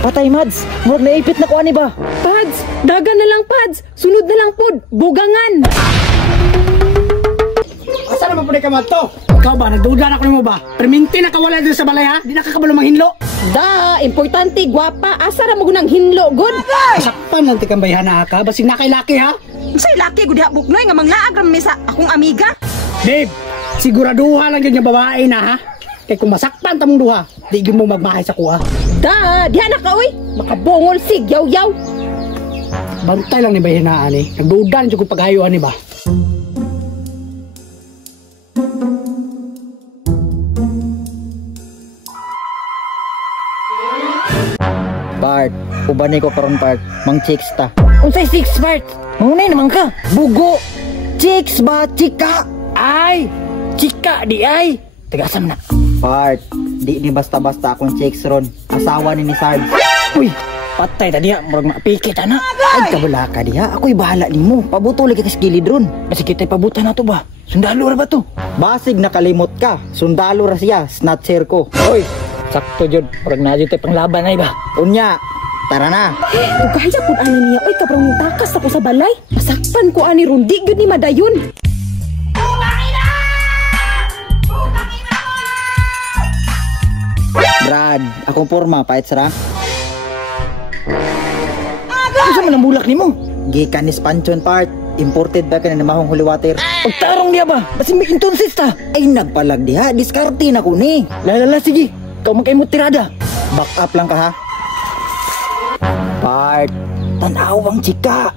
Patay, Mads. Murag naipit na ko ani ba? Pads, dagan na lang Pads. Sunod na lang pod, bugangan. Asa naman po ni Kamato? Ikaw ba, nagduda na ko mo ba? Perminti na kawala din sa balay ha? Di na kakabalo manghinlo. Da, importante, gwapa. Asa ra mo gunang hinlo, good? Sakpan lang tikang bayhana ka, basig na kay laki ha? Say laki gud ha buknoy nga manglaag mi sa akong amiga. Babe, siguraduha lang yun yung babae na ha? Kaya kung masaktan tamong duha, di yun mo magmahay sa kuha. Da, diha na ka uy. Makabungol sig, yaw-yaw. Bantay lang ni bayhanaan eh. Nagduda na kung paghayuan ni ba? Bart, uban ko karon part, mang chicks ta. Unsay 6 Bart? Munay naman ka. Bugo. Chicks ba, chika? Ay! Chika di ay! Tigasam na. Bart, di basta-basta akong chicks ron. Asawa ni Sarge. Uy! Patay ta diha, murag mapikit ana. Ay, kabala ka diha. Ako'y bahala nimo. Pabuto lagi ka sa gilid ron. Kasi kita'y pabuta na to ba? Sundalo ra ba to? Basig nakalimot ka. Sundalo ra siya. Snatcher ko. Uy! Sakto jud, murag na jud tay panglaban ay ba? Unya, tara na. Ug kaya pud ani niya, oy kabrong takas ako sa balay. Masakpan ko ani ron, di gud ni madayon. Brad, akong porma, pahit sara. Ano man ang bulak nimo? Gikan ni Spanchon part. Imported ba ka na namahong holy water? Pagtarong niya ba? Basin may intonsis ta. Ay, nagpalag diha. Diskarte na ko ni. Lalala, sige. Ikaw magkay mo tirada. Back up lang ka ha. Part, tanawang chika.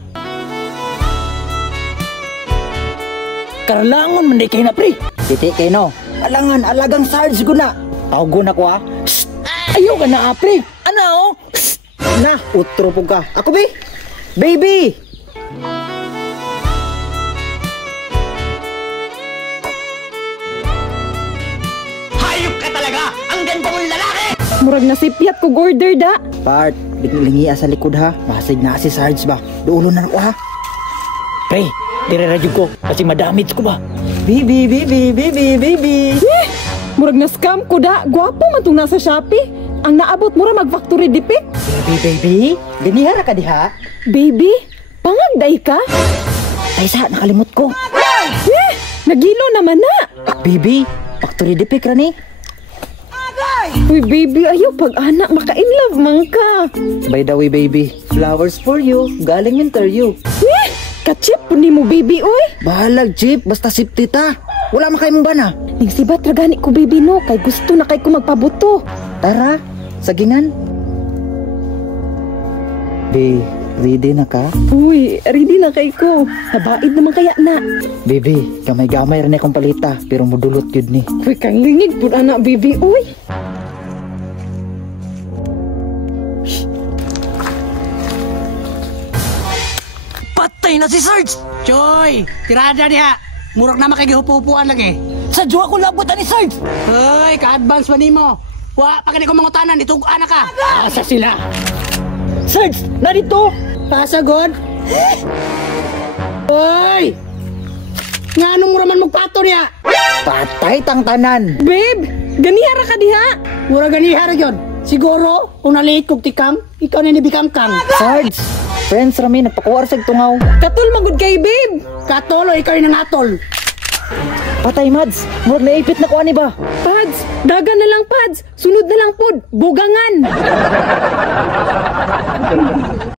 Karlangon man di kayo na pre. Titi kayo no. Alangan, alagang Sarge ko na. Tawgo na ko ha. Shhh! Ayaw ka na pre. Ano? Shhh! Na, utro po ka. Ako be? Baby! Hayop ka talaga! Ang ganda mong lalaki! Murag nasipyat ko order da. Part, biglingi sa likod ha. Basig na si Sarge ba? Duulo na ako ha. Pre, dire-radyo ko kasi madamage ko ba? Baby, baby, baby, baby. Murag na scam ko da. Gwapo man tong nasa Shopee. Ang naabot mo ra mag-factory dipik. Baby, baby. Ganihara ka diha. Baby, pangagday ka? Ay sa, nakalimot ko. Nagilo naman na. Baby, factory dipik ra ni. Uy baby, ayaw pag-anak, maka-inlove man ka. By the way, baby, flowers for you. Galing interview. Kachip po ni mo baby, uy. Bahalag, Jeep. Basta safety ta. Wala makay mong bana. Nagsibat ragani ko baby no, kay gusto na kay ko magpabuto. Tara, sagingan. Be, ready na ka? Uy, ready na kay ko. Nabaid naman kaya na. Baby, gamay-gamay rin akong palita, pero mudulot yun ni. Uy, kang lingig po anak baby, uy. Patay na si Sarge! Choy! Tirada niya! Murag na makigihupupuan lagi. Sa juwa ko labot ni Sarge! Hoy, ka-advance pa nimo. Wa, pagkani ko mangutanan, itugaan na ka. Asa sila? Sarge, narito! Pasagod! Hoy! Nga anong mura man magpato niya? Patay tang tanan. Babe, ganihara ka diha. Mura ganihara yun. Siguro, kung naliit kong tikang, ikaw na nibikang-kang. Sarge, friends rami, nagpakuwar sa tungaw. Katul magud kay babe. Katol o ikaw yung nangatol? Patay, Mads. Murag naipit na ko ani ba? Pads, dagan na lang Pads. Sunod na lang pod, bugangan.